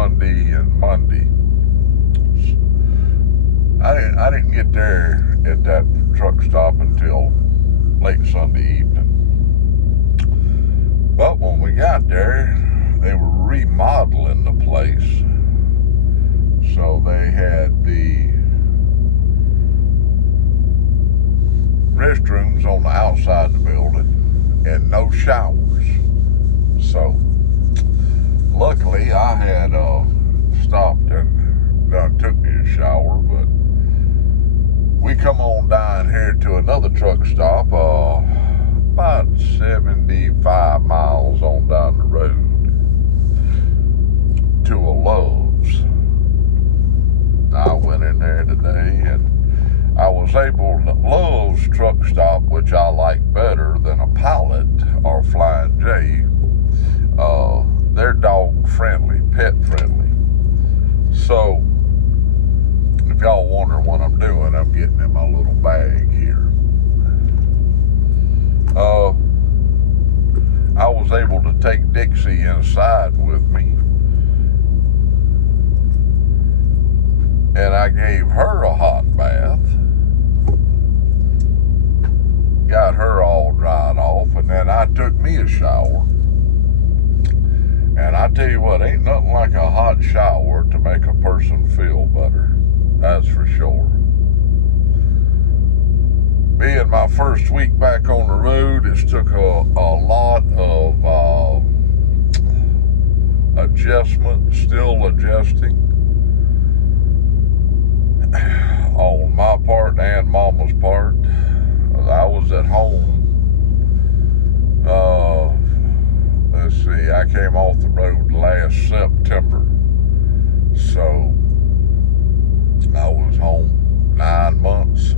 Sunday and Monday. I didn't get there at that truck stop until late Sunday evening. But when we got there, they were remodeling the place. So they had the restrooms on the outside of the building and no showers. So luckily I had stopped and took me a shower, but we come on down here to another truck stop, about 75 miles on down the road to a Love's. I went in there today and I was able to, Love's truck stop, which I like better than a Pilot or Flying J, they're dog friendly, pet friendly. So if y'all wonder what I'm doing, I'm getting in my little bag here. I was able to take Dixie inside with me, and I gave her a hot bath, got her all dried off, and then I took me a shower. And I tell you what, ain't nothing like a hot shower to make a person feel better. That's for sure. Being my first week back on the road, it's took a lot of adjustment, still adjusting on my part and Mama's part. I was at home. Let's see, I came off the road last September. So I was home 9 months.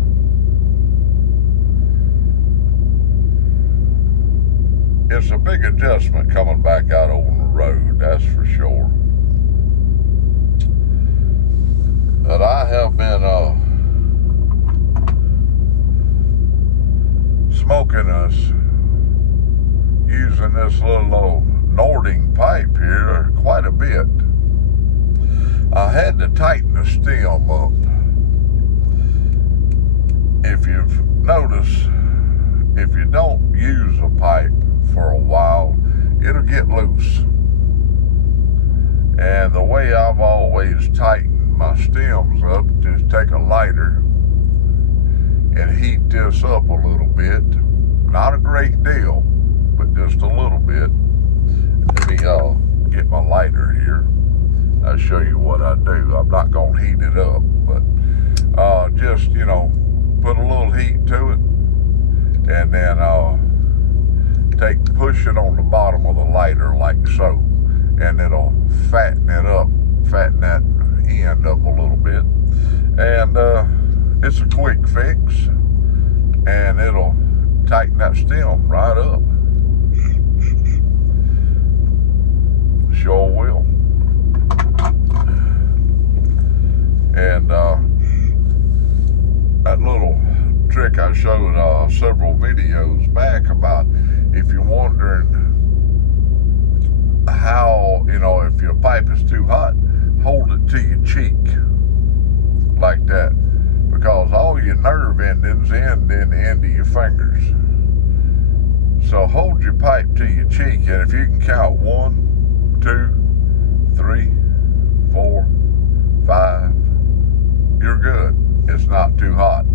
It's a big adjustment coming back out on the road, that's for sure. But I have been smoking us using this little old Nording pipe here quite a bit. I had to tighten the stem up. If you've noticed, if you don't use a pipe for a while, it'll get loose. And the way I've always tightened my stems up is take a lighter and heat this up a little bit. Not a great deal, but just a little bit. Let me get my lighter here. I'll show you what I do. I'm not going to heat it up, but just, put a little heat to it, and then push it on the bottom of the lighter like so, and it'll fatten that end up a little bit. And it's a quick fix, and it'll tighten that stem right up. Sure will. And that little trick I showed several videos back about, if you're wondering how, if your pipe is too hot, hold it to your cheek like that, because all your nerve endings end in the end of your fingers. So hold your pipe to your cheek, and if you can count 1, 2, 3, 4, 5, you're good. It's not too hot.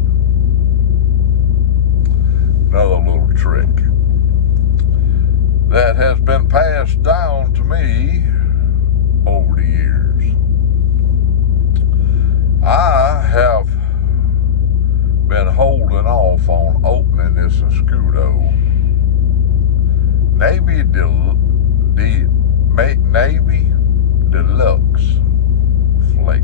Another little trick that has been passed down to me over the years. I have been holding off on opening this Escudo Navy Deluxe Flake.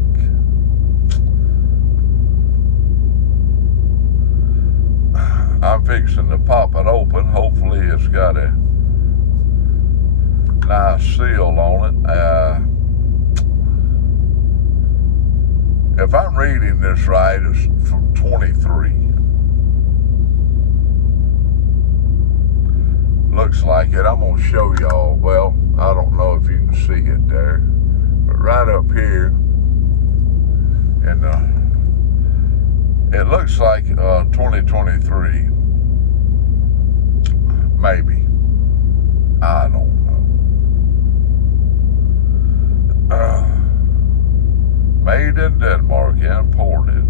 I'm fixing to pop it open. Hopefully it's got a nice seal on it. If I'm reading this right, it's from 23. Looks like it. I'm going to show y'all. Well, I don't know if you can see it there, but right looks like 2023. Maybe. I don't know. Made in Denmark, imported.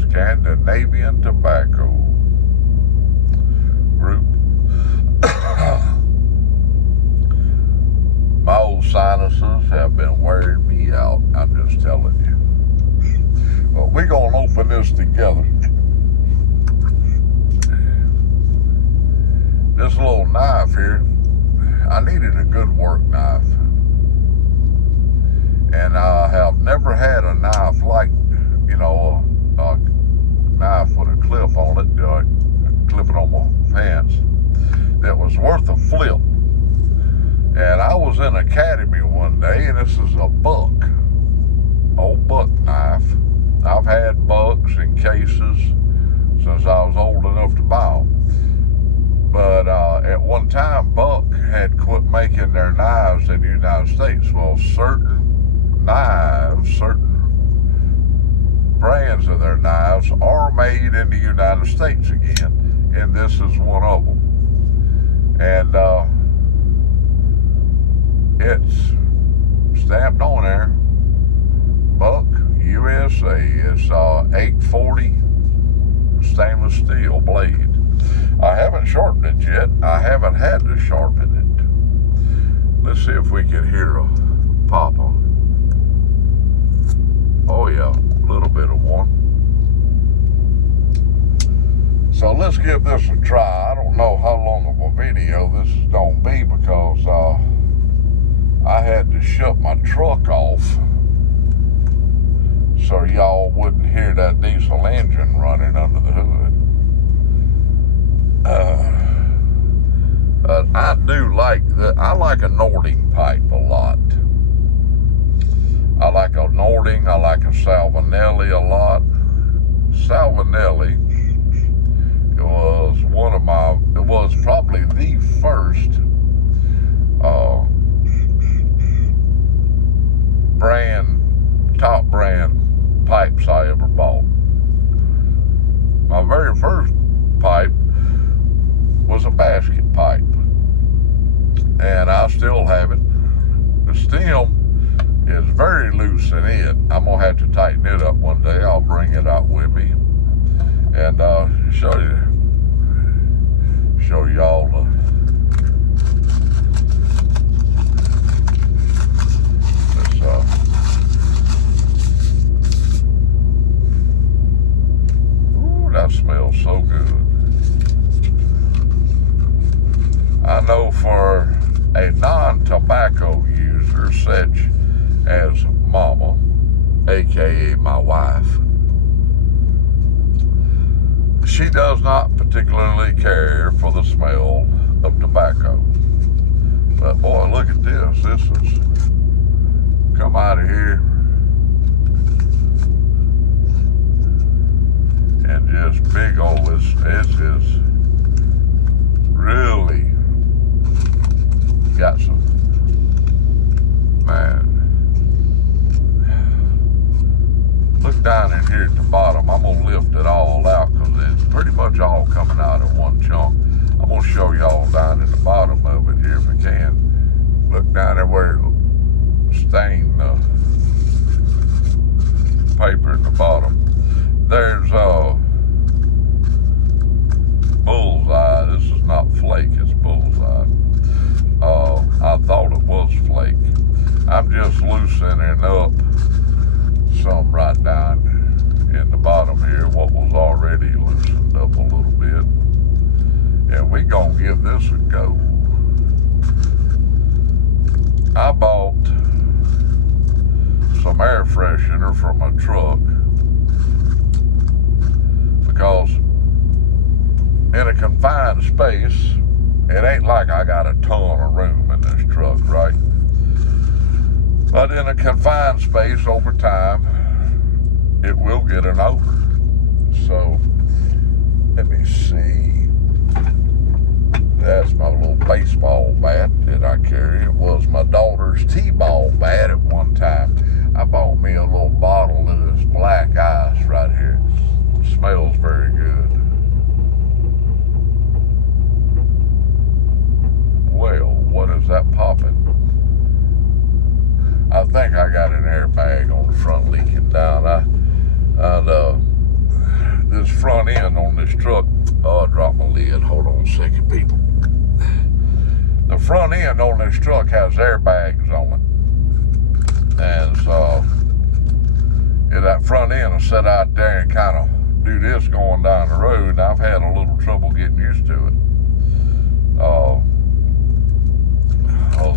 Scandinavian Tobacco Group. My old sinuses have been wearing me out. I'm just telling you. Well, we're going to open this together. This little knife here, I needed a good work knife. And I have never had a knife like, you know, a knife with a clip on it, clip it on my pants, that was worth a flip. And I was in academy one day, and this is a buck, old buck knife. I've had bucks in cases since I was old enough to buy them. But at one time, Buck had quit making their knives in the United States. Well, certain knives, certain brands of their knives are made in the United States again, and this is one of them. And it's stamped on there, Buck USA. It's 840 stainless steel blade. I haven't sharpened it yet. I haven't had to sharpen it. Let's see if we can hear a pop on it. Oh yeah, a little bit of one. So let's give this a try. I don't know how long of a video this is gonna be because I had to shut my truck off so y'all wouldn't hear that diesel engine running under the hood. I do like I like a Nording pipe a lot. I like a Nording, I like a Salvinelli a lot. Salvinelli was probably the first top brand pipes I ever bought. My very first pipe was a basket pipe, and I still have it. The stem is very loose in it. I'm gonna have to tighten it up one day. I'll bring it out with me and show y'all this. Ooh, that smells so good. I know for a non-tobacco user such as Mama, aka my wife, she does not particularly care for the smell of tobacco. But boy, look at this. This is, come out of here and just big old, this is really got some, man. Look down in here at the bottom. I'm gonna lift it all out because it's pretty much all coming out in one chunk. I'm gonna show y'all down at the bottom of it here if I can. Look down there where it stained the paper at the bottom. There's bullseye. This is not flake, it's bullseye. I thought it was flake. I'm just loosening up some right down in the bottom here, what was already loosened up a little bit. And we gonna give this a go. I bought some air freshener from a truck because in a confined space, it ain't like I got a ton of room in this truck, right? But in a confined space over time, it will get an odor. So, let me see. That's my little baseball bat that I carry. It was my daughter's t-ball bat at one time. I bought me a little bottle of this black ice right here. front end on this truck has airbags on it. And so that front end will sit out there and kind of do this going down the road. And I've had a little trouble getting used to it.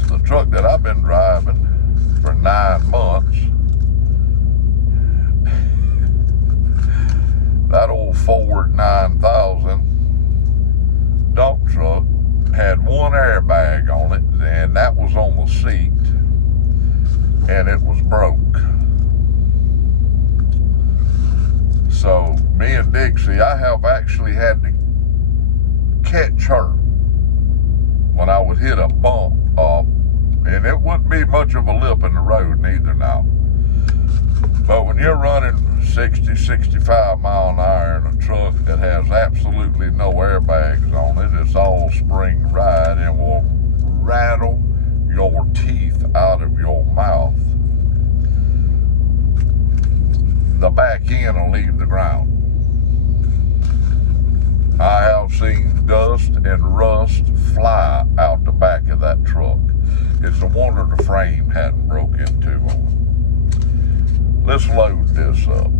The truck that I've been driving for 9 months, that old Ford 9000 dump truck had one airbag on it, and that was on the seat, and it was broke. So me and Dixie, I have actually had to catch her when I would hit a bump up, and it wouldn't be much of a lip in the road neither now. But when you're running 60, 65 mile an hour in a truck that has absolutely no airbags on it, it's all spring ride and will rattle your teeth out of your mouth. The back end will leave the ground. I have seen dust and rust fly out the back of that truck. It's a wonder the frame hadn't broke into them. Let's load this up.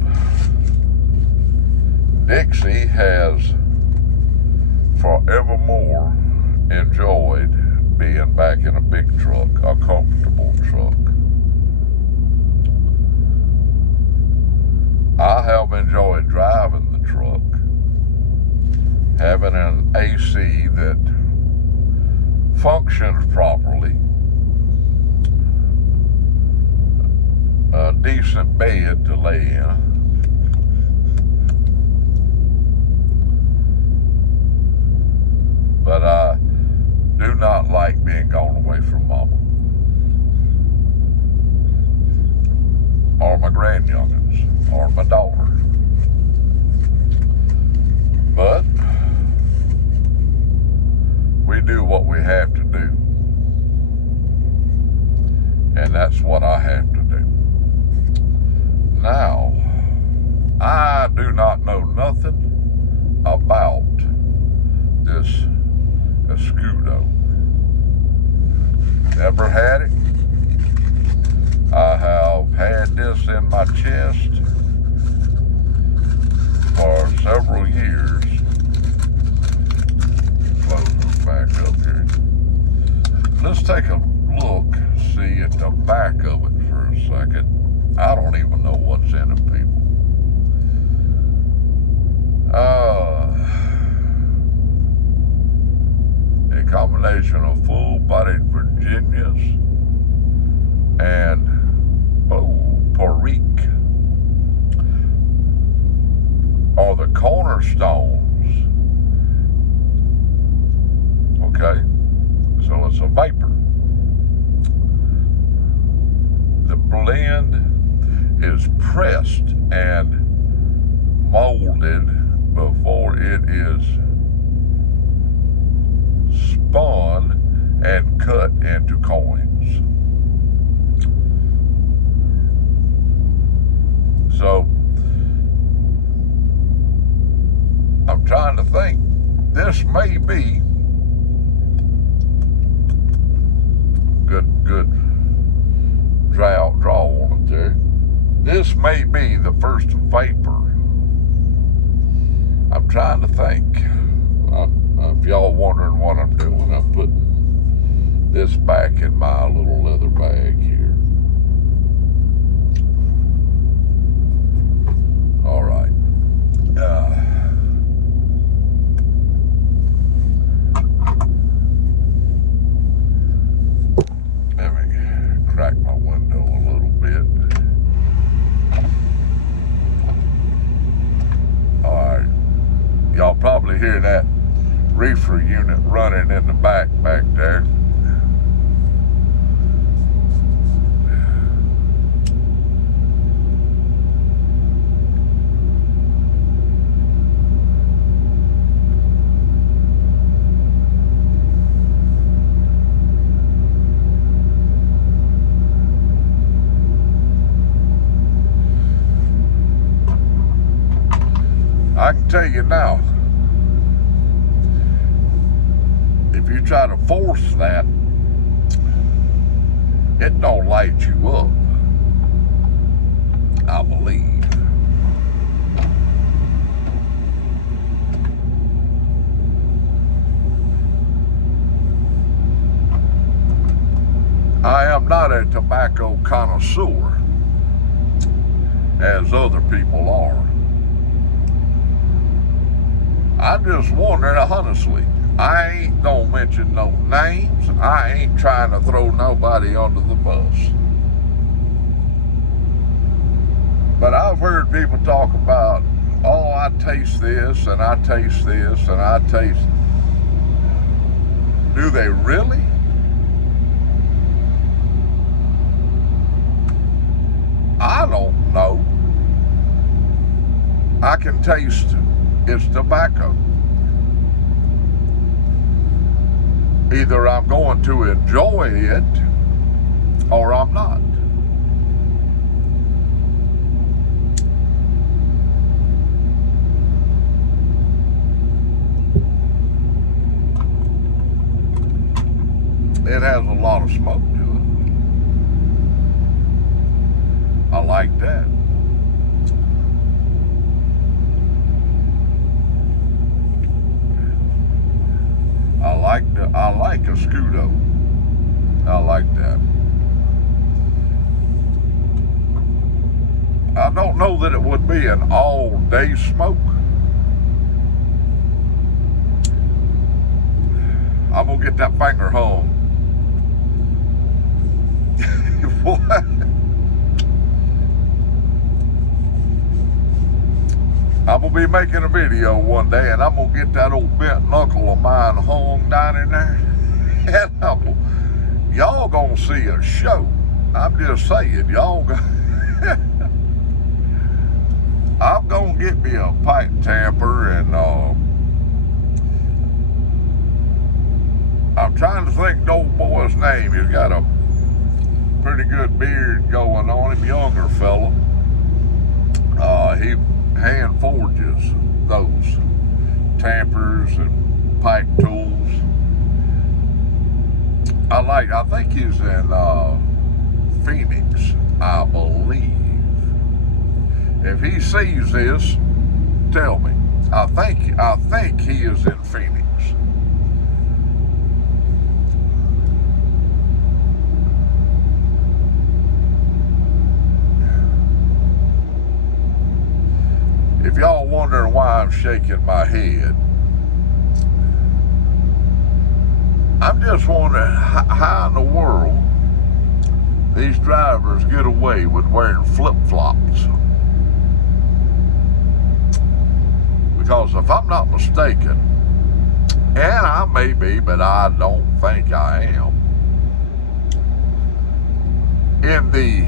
Dixie has forevermore enjoyed being back in a big truck, a comfortable truck. I have enjoyed driving the truck, having an AC that functions properly, a decent bed to lay in, but I do not like being gone away from Mama or my grandyoungins or my daughter. But we do what we have to do, and that's what I have to do. Now, I do not know nothing about this Escudo. Never had it. I have had this in my chest for several years. Close it back up here. Let's take a look, see at the back of it for a second. I don't even know what's in it, people. A combination of full-bodied Virginias and Perique are the cornerstones. Okay, so it's a Viper. The blend is pressed and molded before it is spun and cut into coins. So I'm trying to think. This may be good draw on it there. This may be the first Viper. I'm trying to think. If y'all wondering what I'm doing, I'm putting this back in my little leather bag here. All right. Let me crack my window a little bit. All right. Y'all probably hear that reefer unit running in the back there. I can tell you now, if you try to force that, it don't light you up, I believe. I am not a tobacco connoisseur, as other people are. I'm just wondering, honestly, I ain't gonna mention no names. I ain't trying to throw nobody under the bus. But I've heard people talk about, oh, I taste this, and I taste this, and I taste. Do they really? I don't know. I can taste it's tobacco. Either I'm going to enjoy it or I'm not. It has a lot of smoke to it. I like that. I like a Scudo. I like that. I don't know that it would be an all-day smoke. I'm gonna get that finger home. What? I'm gonna be making a video one day, and I'm gonna get that old bent knuckle of mine hung down in there, and y'all gonna see a show. I'm just saying, y'all. I'm gonna get me a pipe tamper, and I'm trying to think the old boy's name. He's got a pretty good beard going on him, younger fella. He hand forges those tampers and pipe tools. I think he's in Phoenix, I believe. If he sees this, tell me. I think he is in Phoenix. If y'all wondering why I'm shaking my head, I'm just wondering how in the world these drivers get away with wearing flip-flops. Because if I'm not mistaken, and I may be, but I don't think I am, in the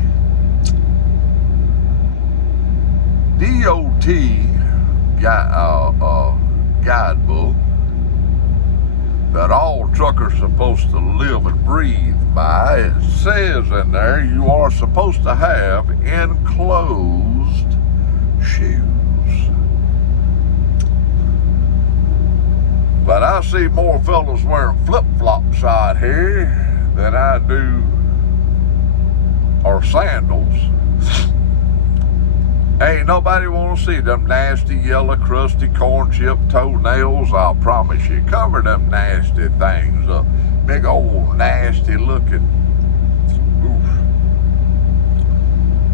DOT guidebook that all truckers are supposed to live and breathe by, it says in there you are supposed to have enclosed shoes. But I see more fellas wearing flip-flops out here than I do, or sandals. Ain't nobody want to see them nasty, yellow, crusty, corn chip toenails. I'll promise you. Cover them nasty things up. Big old nasty looking. Oof.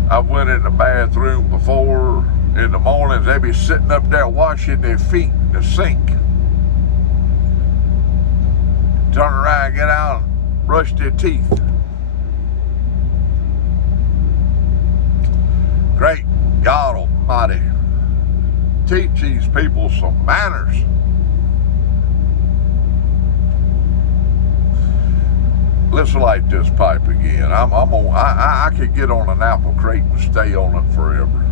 I went in the bathroom before in the mornings. They be sitting up there washing their feet in the sink. Turn around, get out, and brush their teeth. Great God Almighty, teach these people some manners. Let's light this pipe again. I could get on an apple crate and stay on it forever.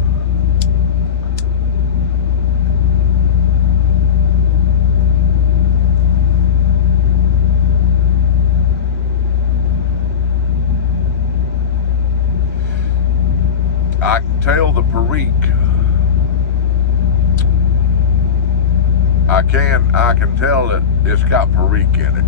I can tell the Perique. I can tell that it's got Perique in it.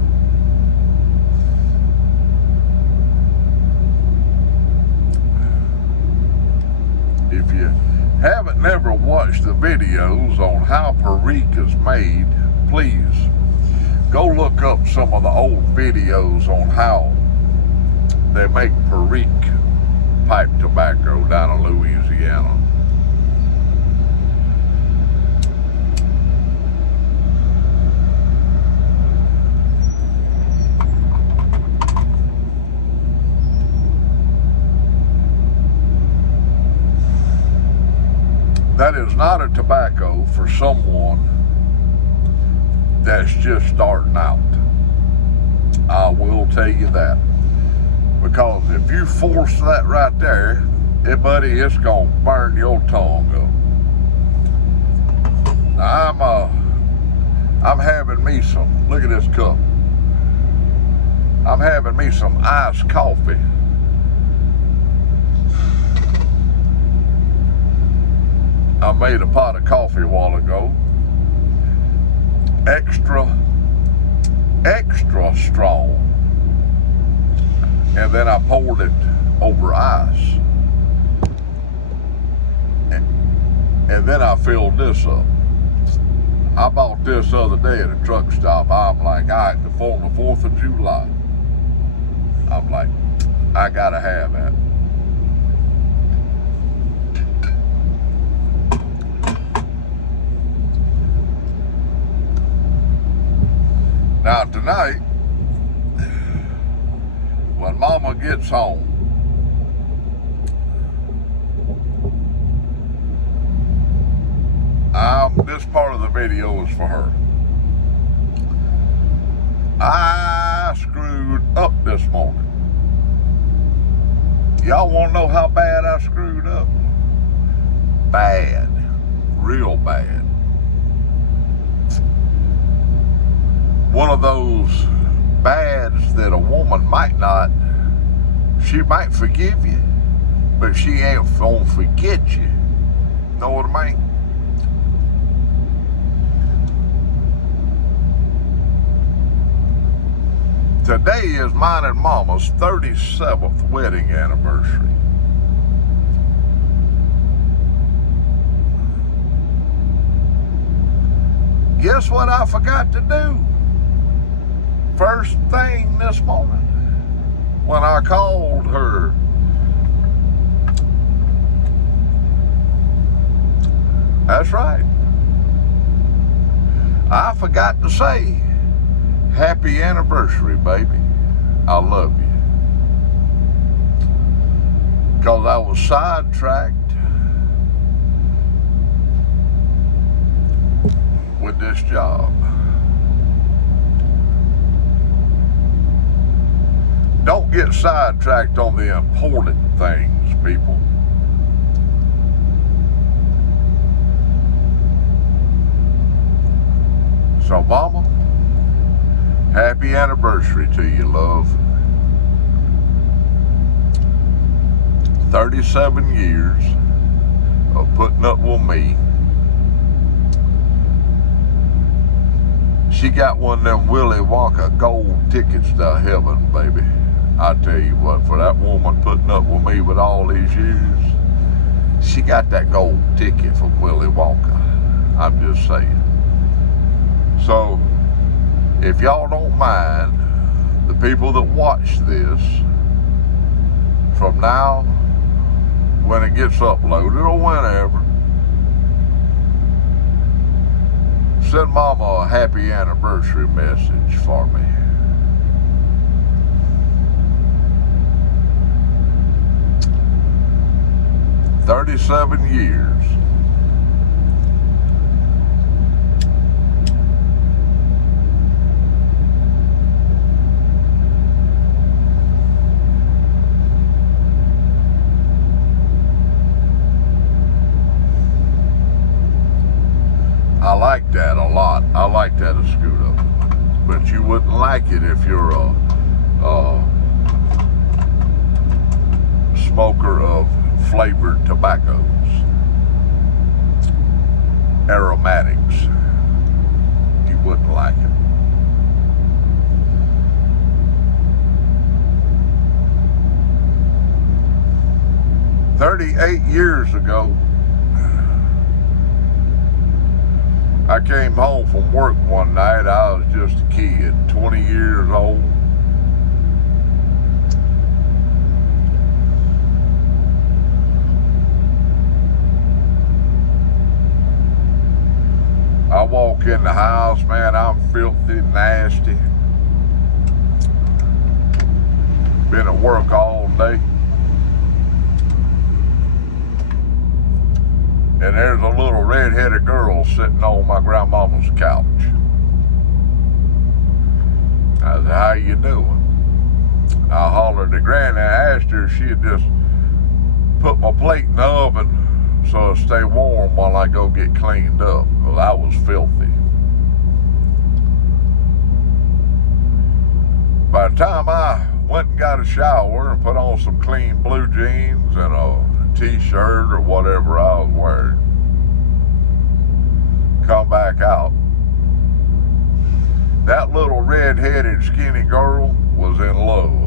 watched the videos on how Perique is made, please go look up some of the old videos on how they make Perique pipe tobacco down in Louisiana. That is not a tobacco for someone that's just starting out. I will tell you that. Because if you force that right there, buddy, it's gonna burn your tongue up. I'm having me some, look at this cup. I'm having me some iced coffee. I made a pot of coffee a while ago. Extra strong. And then I poured it over ice. And then I filled this up. I bought this the other day at a truck stop. I'm like, on the 4th of July. I'm like, I gotta have that. Now tonight, when Mama gets home, this part of the video is for her. I screwed up this morning. Y'all want to know how bad I screwed up? Bad. Real bad. One of those bads that a woman might not, she might forgive you, but she ain't gonna forget you. Know what I mean? Today is mine and Mama's 37th wedding anniversary. Guess what I forgot to do? First thing this morning, when I called her, that's right, I forgot to say, happy anniversary, baby. I love you. Because I was sidetracked with this job. Don't get sidetracked on the important things, people. So, Mama, happy anniversary to you, love. 37 years of putting up with me. She got one of them Willy Wonka gold tickets to heaven, baby. I tell you what, for that woman putting up with me with all these years, she got that gold ticket from Willy Wonka. I'm just saying. So, if y'all don't mind, the people that watch this, from now, when it gets uploaded or whenever, send Mama a happy anniversary message for me. "37 years. I like that a lot. I like that a Scooter. But you wouldn't like it if you're a smoker of flavored tobaccos, aromatics. You wouldn't like it. "38 years ago, I came home from work one night. I was just a kid, 20 years old. I walk in the house, man, I'm filthy, nasty. Been at work all day. And there's a little red-headed girl sitting on my grandmama's couch. I said, how you doing? I hollered to Granny. I asked her if she'd just put my plate in the oven so it'd stay warm while I go get cleaned up. Well, I was filthy. By the time I went and got a shower and put on some clean blue jeans and a t-shirt or whatever I was wearing, come back out, that little red-headed skinny girl was in love.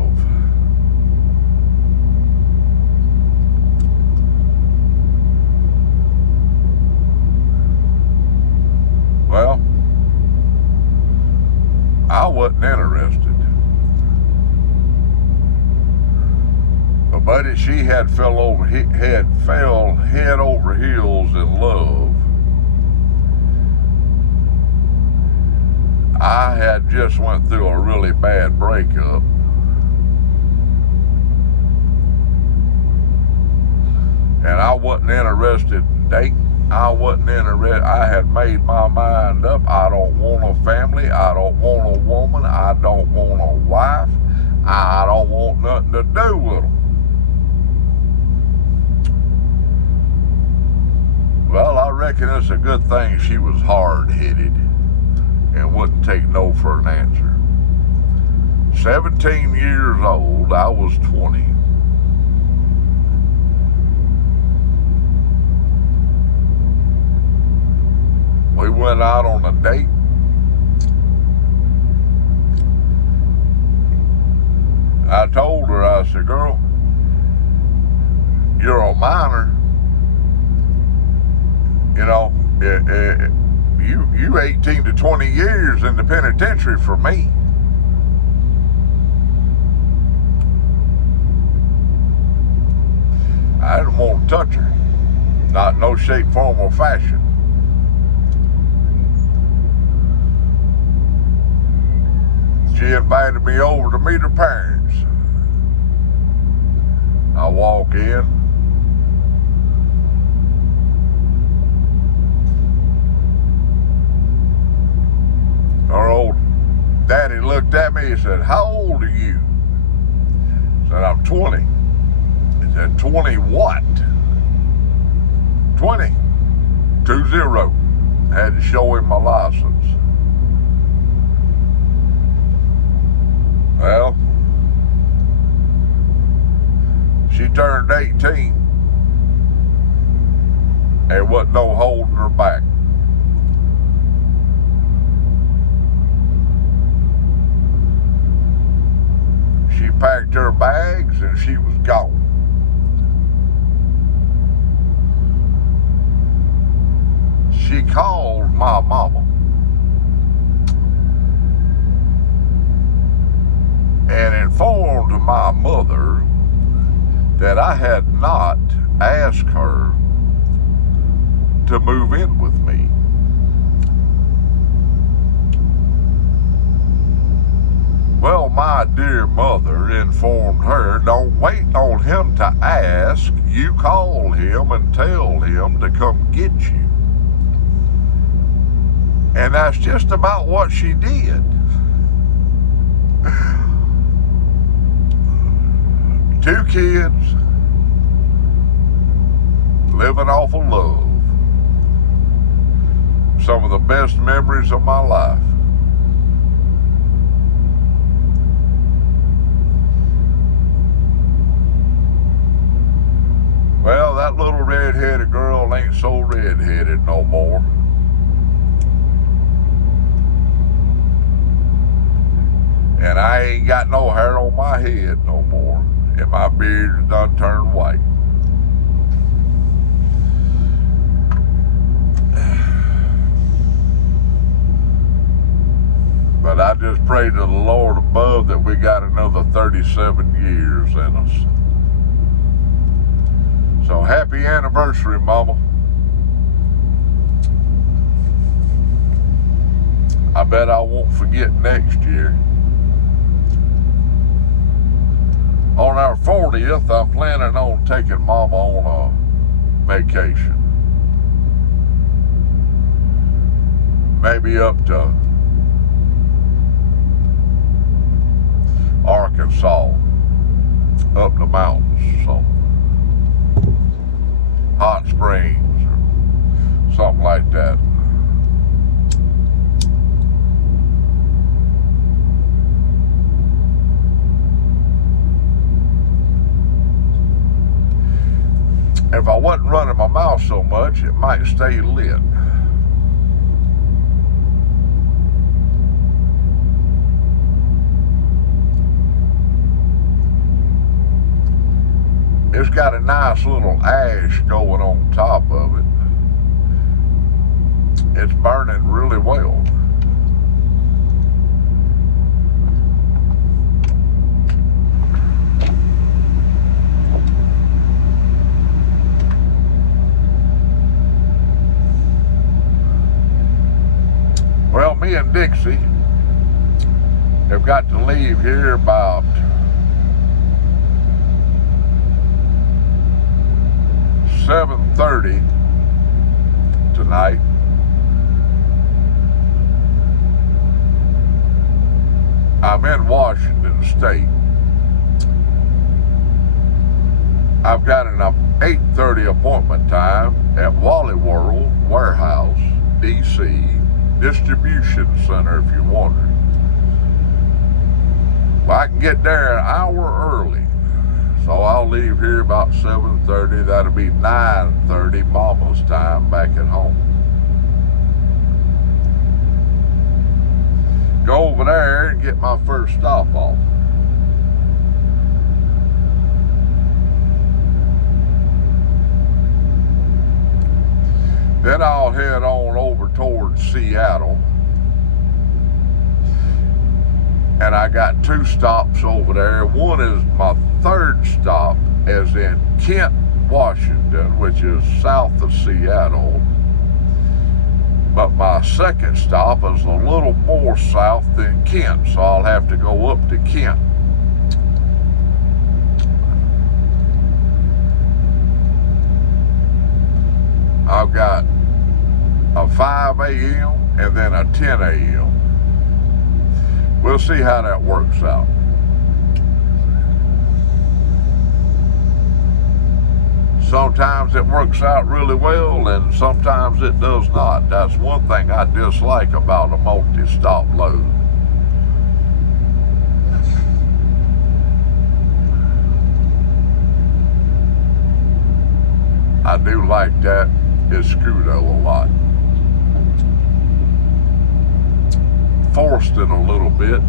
Well, I wasn't interested. But buddy, she had fell head over heels in love. I had just went through a really bad breakup. And I wasn't interested in dating. I wasn't interested. I had made my mind up. I don't want a family. I don't want a woman. I don't want a wife. I don't want nothing to do with them. Well, I reckon it's a good thing she was hard-headed and wouldn't take no for an answer. 17 years old, I was 20. We went out on a date. I told her, I said, girl, you're a minor. You know, you 18 to 20 years in the penitentiary for me. I didn't want to touch her. Not in no shape, form, or fashion. She invited me over to meet her parents. I walk in. Her old daddy looked at me and said, how old are you? I said, I'm 20. He said, 20 what? 20. 20. Had to show him my license. Well, she turned 18. There wasn't no holding her back. She packed her bags and she was gone. She called my mama and informed my mother that I had not asked her to move in with me. Well, my dear mother informed her, don't wait on him to ask, you call him and tell him to come get you. And that's just about what she did. 2 kids, living off of love. Some of the best memories of my life. Well, that little red-headed girl ain't so red-headed no more. And I ain't got no hair on my head no more. And my beard's done turned white. But I just pray to the Lord above that we got another 37 years in us. So happy anniversary, Mama. I bet I won't forget next year. On our 40th, I'm planning on taking Mama on a vacation. Maybe up to Arkansas, up the mountains, so Hot Springs or something like that. If I wasn't running my mouth so much, it might stay lit. It's got a nice little ash going on top of it. It's burning really well. Well, me and Dixie have got to leave here about 7:30 tonight. I'm in Washington State. I've got an 8:30 appointment time at Wally World Warehouse, DC, distribution center if you're wondering. Well, I can get there an hour early. So I'll leave here about 7:30. That'll be 9:30 Mama's time back at home. Go over there and get my first stop off. Then I'll head on over towards Seattle. And I got 2 stops over there. One is my 3rd stop, as in Kent, Washington, which is south of Seattle. But my 2nd stop is a little more south than Kent, so I'll have to go up to Kent. I've got a 5 a.m. and then a 10 a.m. We'll see how that works out. Sometimes it works out really well and sometimes it does not. That's one thing I dislike about a multi-stop load. I do like that Escudo a lot. Forced it a little bit.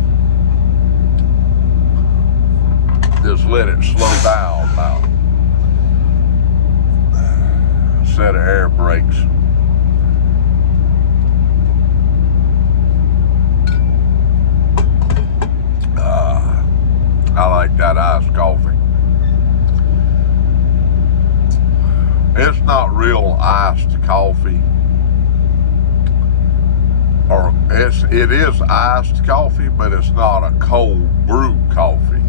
Just let it slow down now. Set of air brakes. I like that iced coffee. It's not real iced coffee. Or it is iced coffee, but it's not a cold brew coffee.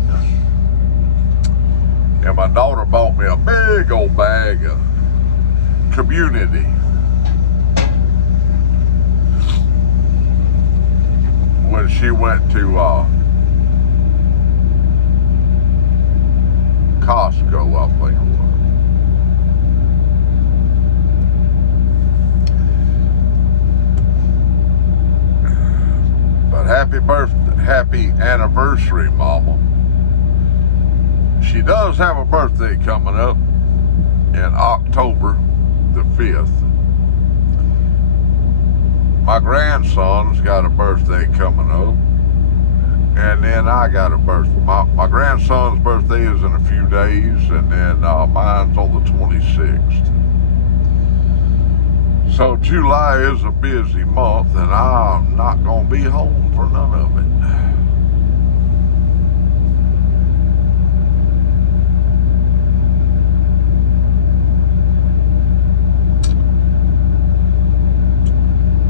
And my daughter bought me a big old bag of Community. When she went to Costco, I think it was. But happy birthday, happy anniversary, Mama. She does have a birthday coming up in October the 5th. My grandson's got a birthday coming up, and then I got a birthday. My grandson's birthday is in a few days, and then mine's on the 26th. So July is a busy month, and I'm not going to be home for none of it.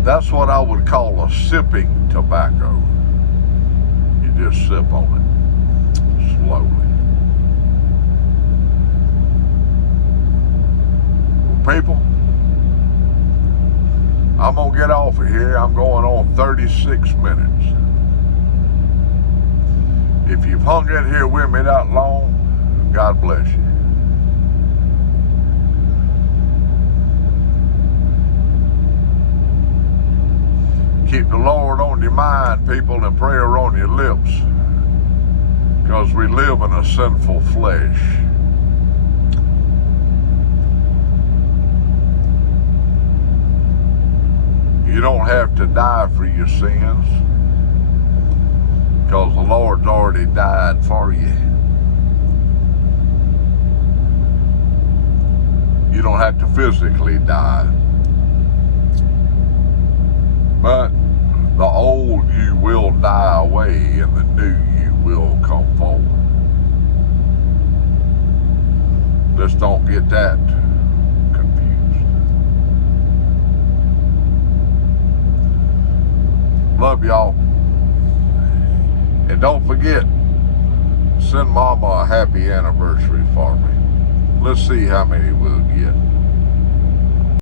That's what I would call a sipping tobacco. You just sip on it slowly. Well, people, I'm going to get off of here. I'm going on 36 minutes. If you've hung in here with me that long, God bless you. Keep the Lord on your mind, people, and prayer on your lips, because we live in a sinful flesh. You don't have to die for your sins, because the Lord's already died for you. You don't have to physically die, but the old you will die away and the new you will come forward. Just don't get that confused. Love y'all. And don't forget, send Mama a happy anniversary for me. Let's see how many we'll get.